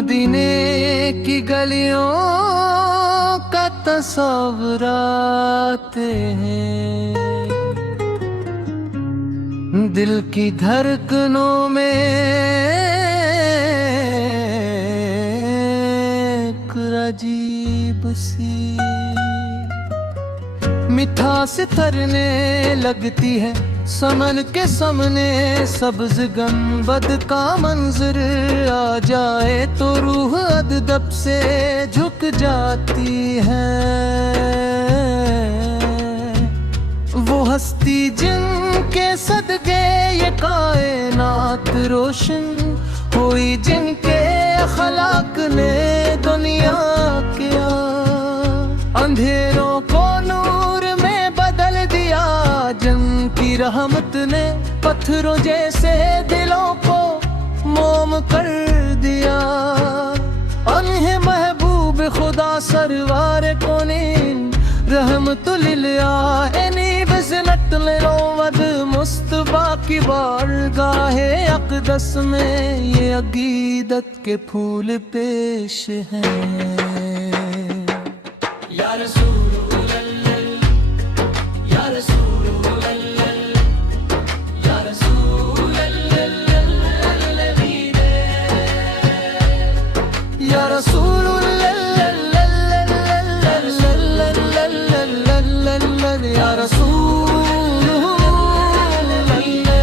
مدینے کی گلیوں کا تصور آتے ہیں، دل کی دھڑکنوں میں ایک عجیب سی مٹھاس ترنے لگتی ہے، سمن کے سامنے سبز گنبد کا منظر آ جائے تو روح ادب سے جھک جاتی ہے۔ وہ ہستی جن کے صدقے یہ کائنات روشن ہوئی، جن کے اخلاق نے دنیا کیا اندھیروں کو نور میں بدل دیا، جن کی رحمت نے پتھروں جیسے دلوں کو موم کر دیا۔ انہیں محبوب خدا سرور کونین رحمت للعالمین بزنت للود مصطفیٰ کی بارگاہ اقدس میں یہ عقیدت کے پھول پیش ہیں۔ یا رسول اللہ، یا رسول اللہ، یا رسول اللہ، یا رسول یا رسول اللہ۔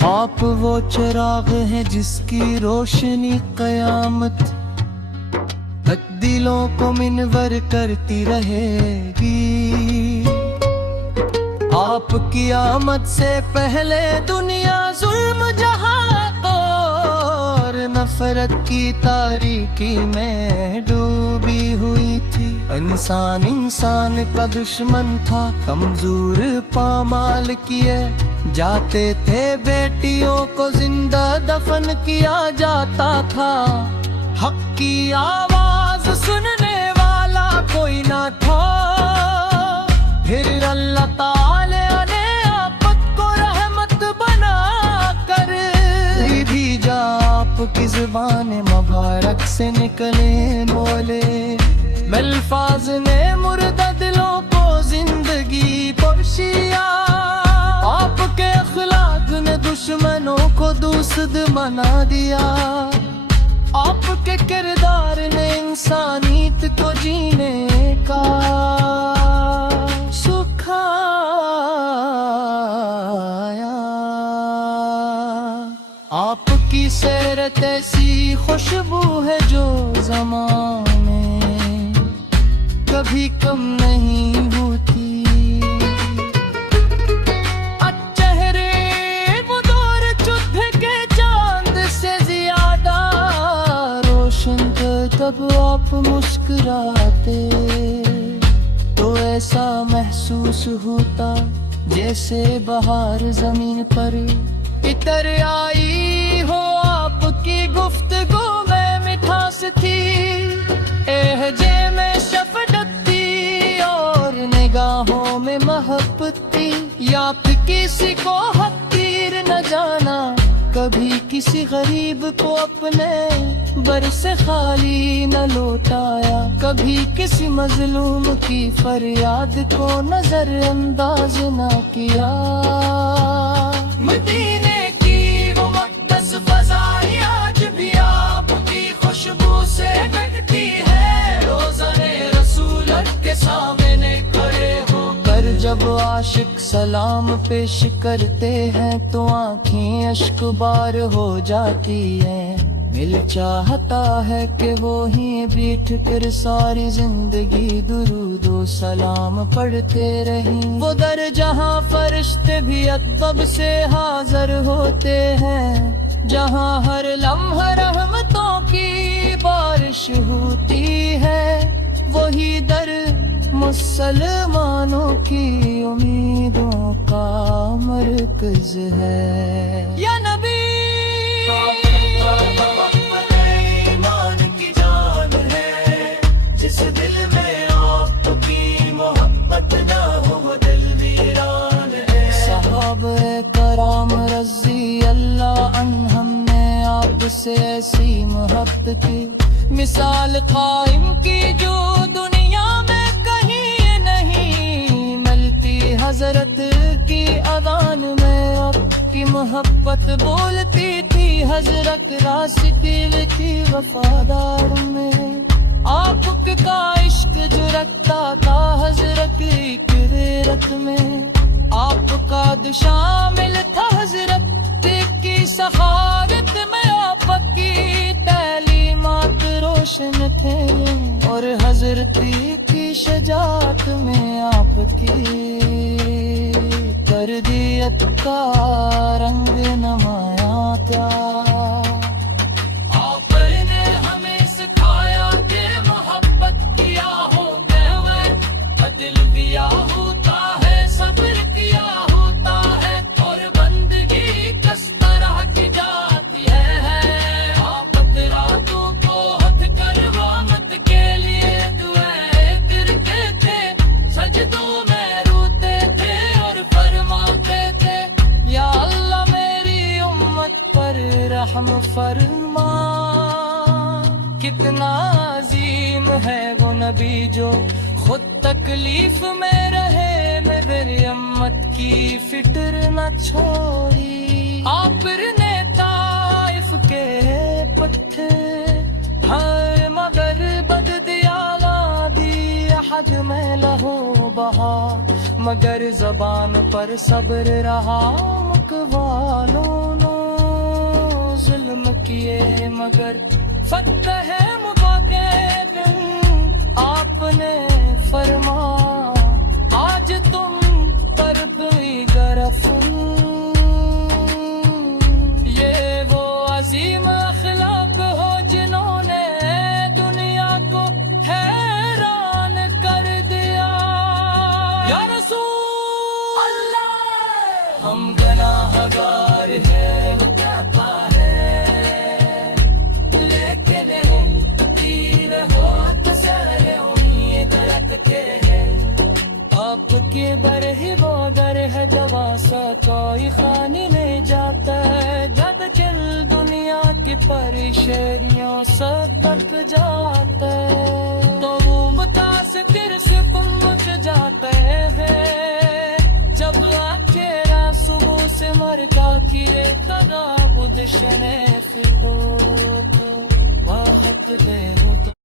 آپ وہ چراغ ہیں جس کی روشنی قیامت تک دلوں کو منور کرتی رہے گی۔ آپ کی آمد سے پہلے دنیا ظلم جہالت اور نفرت کی تاریکی میں ڈوبی ہوئی تھی۔ انسان کا دشمن تھا، کمزور پامال کیے جاتے تھے، بیٹیوں کو زندہ دفن کیا جاتا تھا۔ حق کی آواز سننے والا کوئی نہ تھا، پھر اللہ تعالی نے آپت کو رحمت بنا کر بھیجا۔ آپ کی زبان مبارک سے نکلے بولے الفاظ نے مردہ دلوں کو زندگی بخشیا۔ آپ کے اخلاق نے دشمنوں کو دوست بنا دیا، آپ کے کردار نے انسانیت کو جینے کا سکھایا۔ آپ کی سیرت ایسی خوشبو ہے جو زمانے کبھی کم نہیں ہوتی۔ چہرے وہ دور چدھ کے چاند سے زیادہ روشن تھے، تب آپ مسکراتے تو ایسا محسوس ہوتا جیسے بہار زمین پر اتر آئی ہو۔ آپ کی گفتگو میں مٹھاس تھی، لہجے میں شفقت تھی اور نگاہوں میں محبت تھی۔ یا پھر کسی کو حقیر نہ جانا، کبھی کسی غریب کو اپنے بر سے خالی نہ لوٹایا، کبھی کسی مظلوم کی فریاد کو نظر انداز نہ کیا۔ مدینے کی وہ مقدس فضائیں آج بھی آپ کی خوشبو سے ڈھکتی ہے، روزانے رسولت کے سامنے کھڑے ہو کر جب عاشق سلام پیش کرتے ہیں تو آنکھیں اشک بار ہو جاتی ہیں۔ دل چاہتا ہے کہ وہیں بیٹھ کر ساری زندگی درود و سلام پڑھتے رہیں۔ وہ در جہاں فرشتے بھی ادب سے حاضر ہوتے ہیں، جہاں ہر لمحہ رحمتوں کی بارش ہوتی ہے، وہی در مسلمانوں کی امیدوں کا مرکز ہے۔ یا نبی ایمان کی جان ہے، جس دل میں آپ کی محبت نہ ہو وہ دل ویران ہے۔ صحابہ کرام رضی اللہ عنہم نے آپ سے کی مثال قائم کی جو دنیا میں کہیں نہیں ملتی، حضرت کی اذان میں اب کی محبت بولتی تھی، حضرت راستی تھی وفادار میں، آپ کا عشق جو رکھتا تھا حضرت کی غیرت میں، آپ کا شامل تھا حضرت کی سخاوت میں، آپ کی تعلیمات روشن تھے اور حضرت کی شجاعت میں آپ کی تربیت کا رنگ نمایاں تھا۔ آپ نے ہمیں سکھایا کہ محبت کیا ہو عدل کیا ہوتا ہے، صبر کیا ہوتا ہے اور بندگی کس طرح کی جاتی ہے۔ آپ راتوں کو ہتھ کرامت کے لیے دعائیں کرتے تھے، سجدوں میں روتے تھے اور فرماتے تھے یا اللہ میری امت پر رحم فرما۔ کتنا عظیم ہے وہ نبی جو خود تکلیف میں رہے، میری امت کی فکر نہ چھوڑی۔ آپ نے طائف کے پتھر ہائے مگر بد دیا لا دی حد میں لہو بہا، مگر زبان پر صبر رہا، مکوالوں نے ظلم کیے مگر فتح مبا کے دن آپ نے فرما آج تم پر بھی گرف۔ یہ وہ عظیم اخلاق ہو جنہوں نے دنیا کو حیران کر دیا۔ یا رسول اللہ ہم گناہ گار ہیں وہ کہتا ہے، لیکن ہم تیر ہوت سے امید رکھتے ہیں۔ آپ کے برہی وہ در ہے جوا سا کوئی خانی نہیں جاتا ہے، جب چل دنیا کی پریشانیوں سے تک جاتا ہے تو وہ متاثر سے پمک جاتے ہیں، جب آخرا صبح سے مرکا کیے خدا بدشنے فکر واحد بے